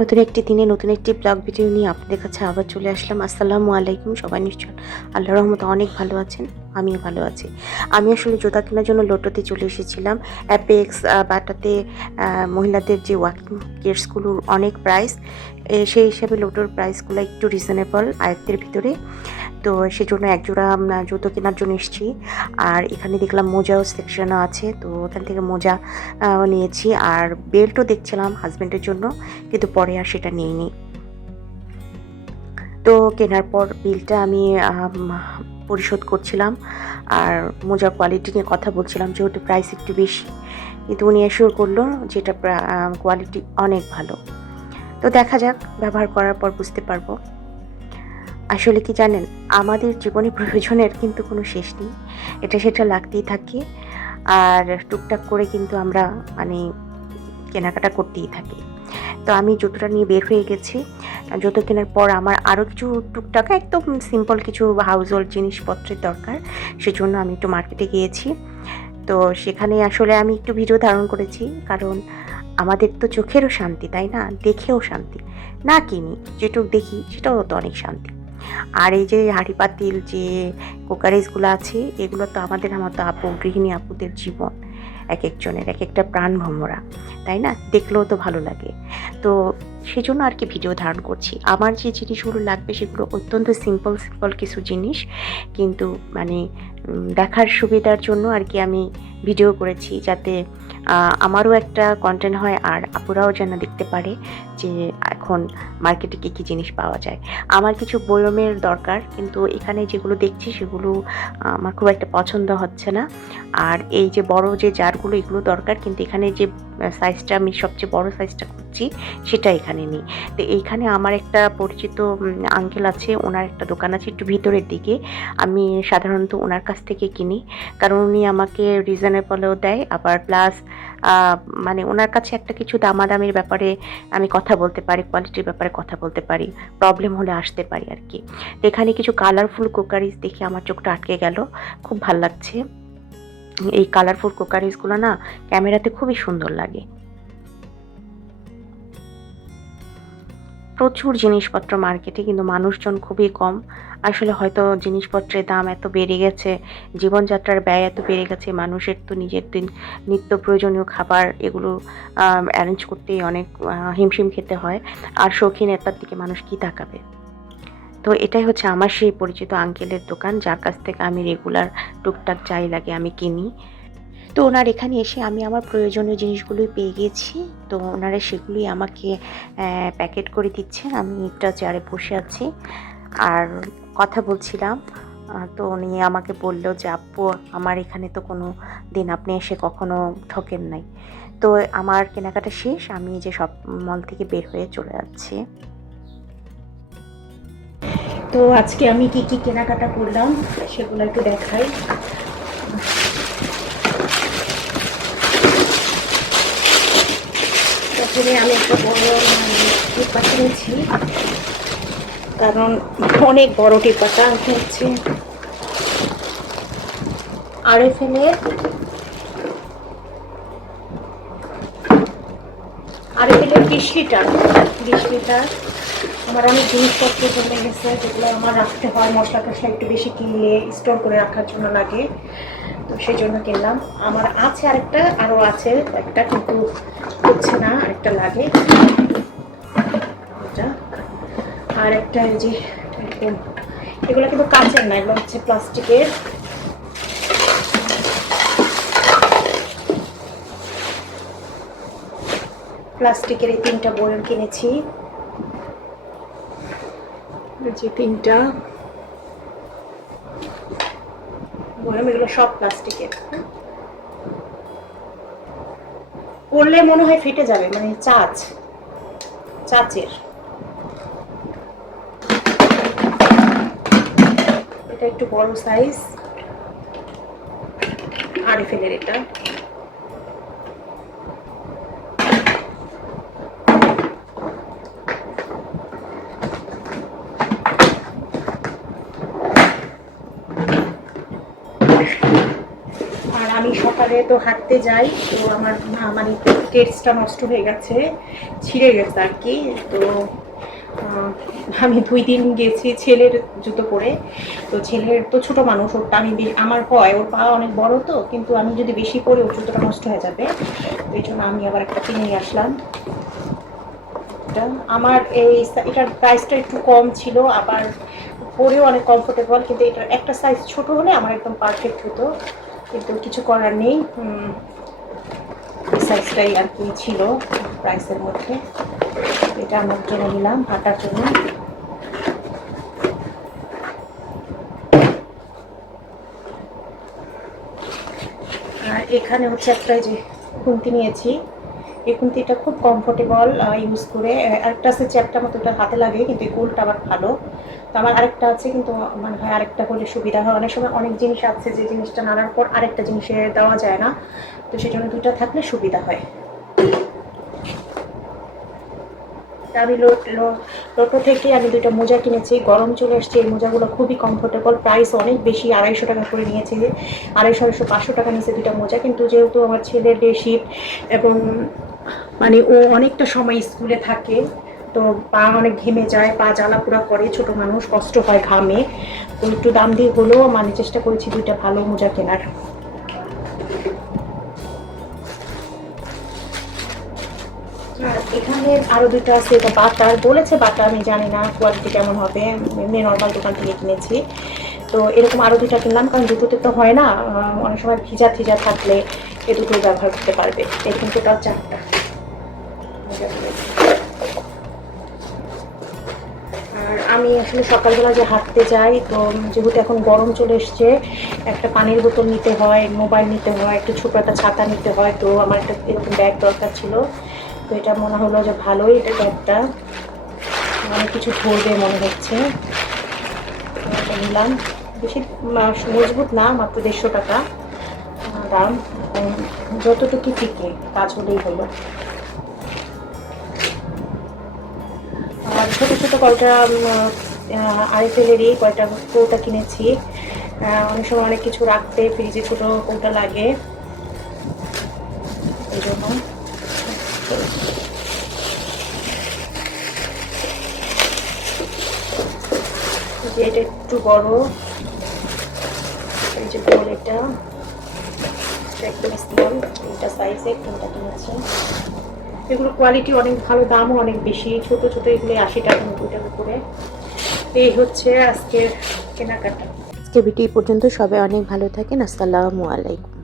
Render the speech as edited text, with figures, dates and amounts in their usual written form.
নতুন একটি দিনে নতুন একটি ব্লগ ভিডিও নিয়ে আপনাদের কাছে আবার চলে আসলাম। আসসালামু আলাইকুম। সবাই নিশ্চয় আল্লাহর রহমতে অনেক ভালো আছেন, আমিও ভালো আছি। আমি আসলে জুতা কেনার জন্য লোটোতে চলে এসেছিলাম। অ্যাপেক্স বাটাতে মহিলাদের যে ওয়াকিং কিডসগুলোর অনেক প্রাইস, সেই হিসাবে লোটোর প্রাইসগুলো একটু রিজনেবল আয়ত্তের ভিতরে। তো সেজন্য একজোড়া জুতো কেনার জন্য এসেছি। আর এখানে দেখলাম মোজাও সেকশনও আছে, তো ওখান থেকে মোজা নিয়েছি। আর বেল্টও দেখছিলাম হাজব্যান্ডের জন্য, কিন্তু পরে আর সেটা নিইনি। তো কেনার পর বিলটা আমি পরিশোধ করছিলাম আর মোজার কোয়ালিটি নিয়ে কথা বলছিলাম, যেহেতু প্রাইস একটু বেশি, কিন্তু উনি অ্যাসিওর করলো যেটা কোয়ালিটি অনেক ভালো। তো দেখা যাক, ব্যবহার করার পর বুঝতে পারবো। আসলে কি জানেন, আমাদের জীবনে প্রয়োজনের কিন্তু কোনো শেষ নেই, এটা সেটা লাগতেই থাকে। আর টুকটাক করে কিন্তু আমরা কেনাকাটা করতেই থাকি। তো আমি জুতোটা নিয়ে বের হয়ে গেছি। জুতো কেনার পর আমার আরও কিছু টুকটাক একদম সিম্পল কিছু হাউস হোল্ড জিনিসপত্রের দরকার, সেজন্য আমি একটু মার্কেটে গিয়েছি। তো সেখানে আসলে আমি একটু ভিডিও ধারণ করেছি, কারণ আমাদের তো চোখেরও শান্তি, তাই না? দেখেও শান্তি, না কিনি যেটুকু দেখি সেটাও তো অনেক শান্তি। আর এই যে হাঁড়ি পাতিল যে কুকারিজগুলো আছে, এগুলো তো আমার তো গৃহিণী আপুদের জীবন। এক একজনের এক একটা প্রাণ ভমরা, তাই না? দেখলেও তো ভালো লাগে। তো সেজন্য আর কি ভিডিও ধারণ করছি। আমার যে জিনিসগুলো লাগবে সেগুলো অত্যন্ত সিম্পল সিম্পল কিছু জিনিস, কিন্তু দেখার সুবিধার জন্য আর কি আমি ভিডিও করেছি, যাতে আমারও একটা কন্টেন্ট হয় আর আপুরাও যেন দেখতে পারে যে এখন মার্কেটে কী কী জিনিস পাওয়া যায়। আমার কিছু বয়মের দরকার, কিন্তু এখানে যেগুলো দেখছি সেগুলো আমার খুব একটা পছন্দ হচ্ছে না। আর এই যে বড় যে জারগুলো, এগুলো দরকার, কিন্তু এখানে যে সাইজটা আমি সবচেয়ে বড় সাইজটা খুঁজছি সেটা এখানে নেই। তো এইখানে আমার একটা পরিচিত আঙ্কেল আছে, ওনার একটা দোকান আছে একটু ভিতরের দিকে। আমি সাধারণত ওনার কাছ থেকে কিনি, কারণ উনি আমাকে রিজনেবলও দেয়, আবার প্লাস ওনার কাছে একটা কিছু দামাদামির ব্যাপারে আমি কথা বলতে পারি, কোয়ালিটির ব্যাপারে কথা বলতে পারি, প্রবলেম হলে আসতে পারি আর কি। তো এখানে কিছু কালারফুল কুকারিজ দেখে আমার চোখটা আটকে গেল, খুব ভাল লাগছে। এই কালারফুল কুকারিজগুলো না ক্যামেরাতে খুবই সুন্দর লাগে। প্রচুর জিনিসপত্র মার্কেটে, কিন্তু মানুষজন খুবই কম। আসলে হয়তো জিনিসপত্রের দাম এত বেড়ে গেছে, জীবনযাত্রার ব্যয় এত বেড়ে গেছে, মানুষের তো নিজের নিত্য প্রয়োজনীয় খাবার এগুলো অ্যারেঞ্জ করতেই অনেক হিমশিম খেতে হয়। আর শৌখিনতার দিকে মানুষ কি তাকাবে? তো এটাই হচ্ছে আমার সেই পরিচিত আঙ্কেলের দোকান, যার কাছ থেকে আমি রেগুলার টুকটাক যাই লাগে আমি কিনি। তো ওনার এখানে এসে আমি আমার প্রয়োজনীয় জিনিসগুলোই পেয়ে গেছি। তো ওনারা সেগুলি আমাকে প্যাকেট করে দিচ্ছেন। আমি একটা চেয়ারে বসে আছি আর কথা বলছিলাম। তো উনি আমাকে বললো যে, আপু আমার এখানে তো কোনো দিন আপনি এসে কখনো ঠকেন নাই। তো আমার কেনাকাটা শেষ, আমি যে সব মল থেকে বের হয়ে চলে যাচ্ছি। তো আজকে আমি কি কি কেনাকাটা করলাম সেগুলো একটু দেখাই। প্রথমে আমি একটা বড় টিপা কিনেছি, কারণ অনেক বড় টিপাটা হচ্ছে আরএফএলের 20 লিটার। আমার অনেক জিনিসপত্র জমে গেছে, যেগুলো আমার রাখতে হয়, মশলা টশলা একটু বেশি কিনলে স্টোর করে রাখার জন্য লাগে, তো সেই জন্য কিনলাম। আমার আছে আরও আছে একটা, কিন্তু হচ্ছে না, আরেকটা লাগে। এটা আর একটা এই যে এগুলো কিন্তু কাঁচের না, এগুলো হচ্ছে প্লাস্টিকের। এই 3টা বয়ম কিনেছি, যে 3টা বয়ম, এগুলো সব প্লাস্টিকের। পড়লে মনে হয় ফেটে যাবে, চাচের। এটা একটু বড় সাইজ, আরএফএলের এটা। আর আমি সকালে সকালে তো হাঁটতে যাই, তো আমার মানে কেটসটা নষ্ট হয়ে গেছে, ছিঁড়ে গেছে আর কি। তো আমি 2 দিন গেছি ছেলের জুতো পরে। তো ছেলের তো ছোট মানুষ, ওরটা আমি আমার হয়, ওর পা অনেক বড়, তো কিন্তু আমি যদি বেশি পরে ওর জুতোটা নষ্ট হয়ে যাবে, তো এই জন্য আমি আবার একটা কিনে নিয়ে আসলাম। আমার এটার প্রাইসটা একটু কম ছিল, আবার পরেও অনেক কমফোর্টেবল, কিন্তু এটার একটা সাইজ ছোট হলে আমার একদম পারফেক্ট হতো, কিন্তু কিছু করার নেই। এই সাইজটাই আর কি ছিল প্রাইসের মধ্যে। এটা আমার জন্য নিলাম হাঁটার জন্য। আর এখানে হচ্ছে একটা যে খুন্তি নিয়েছি, এই খুন্তিটা খুব কমফোর্টেবল ইউজ করে। আরেকটা আছে চ্যাপটা মতো, ওটা হাতে লাগে, কিন্তু এই গোলটা আবার ভালো। তো আমার আরেকটা আছে, কিন্তু মনে হয় আরেকটা হলে সুবিধা হয়। অনেক সময় অনেক জিনিস আছে যে জিনিসটা নাড়ার পর আরেকটা জিনিসে দেওয়া যায় না, তো সেই জন্য দুটো থাকলে সুবিধা হয়। আমি লোটো থেকে আমি 2টা মোজা কিনেছি, গরম চলে এসছে। এই মোজাগুলো খুবই কমফোর্টেবল, প্রাইস অনেক বেশি, 250 টাকা করে নিয়েছে। 250 500 টাকা নিয়েছে 2টা মোজা, কিন্তু যেহেতু আমার ছেলের ডে শিফট এবং মানে ও অনেকটা সময় স্কুলে থাকে, তো পা অনেক ঘেমে যায়, পা জ্বালাপোড়া করে, ছোট মানুষ কষ্ট হয় ঘামে, তো একটু দাম দিয়ে হলেও মানে চেষ্টা করেছি 2টা ভালো মোজা কেনার। আর এখানে আরো 2টা আছে, এটা বাটার বলেছে, বাটা আমি জানি না কোয়ালিটি কেমন হবে, এমনি নর্মাল দোকান থেকে কিনেছি। তো এরকম আরো 2টা কিনলাম, কারণ জুতোতে তো হয় না, অনেক সময় ভিজা ভিজা থাকলে এ দুটোই ব্যবহার করতে পারবে। এখানে টোটাল 4টা। আর আমি আসলে সকালবেলা যে হাঁটতে যাই, তো যেহেতু এখন গরম চলে এসছে, একটা পানির বোতল নিতে হয়, মোবাইল নিতে হয়, একটু ছোটো একটা ছাতা নিতে হয়, তো আমার একটা এরকম ব্যাগ দরকার ছিল। তো এটা মনে হলো যে ভালোই, এটা ব্যাগটা অনেক কিছু ধরবে মনে হচ্ছে। এটা নিলাম, বেশি মজবুত না, মাত্র 150 টাকা দাম, যতটুকু টিকে কাজ হলেই হলো। আর ছোটো ছোটো কয়টা আইফেলেরই কয়টা কৌটা কিনেছি। অনেক সময় অনেক কিছু রাখতে ফ্রিজে ছোটো কৌটা লাগে, এই জন্য। যে এটা একটু বড়, এই যে বল, এটা একদম স্মল, 3টা সাইজে 3টা কিনেছি। এগুলো কোয়ালিটি অনেক ভালো, দামও অনেক বেশি, ছোট ছোট এগুলো 80 টাকা 90 টাকা করে। এই হচ্ছে আজকের কেনাকাটা। আজকে ভিডিও পর্যন্ত, সবাই অনেক ভালো থাকেন। আসসালামু আলাইকুম।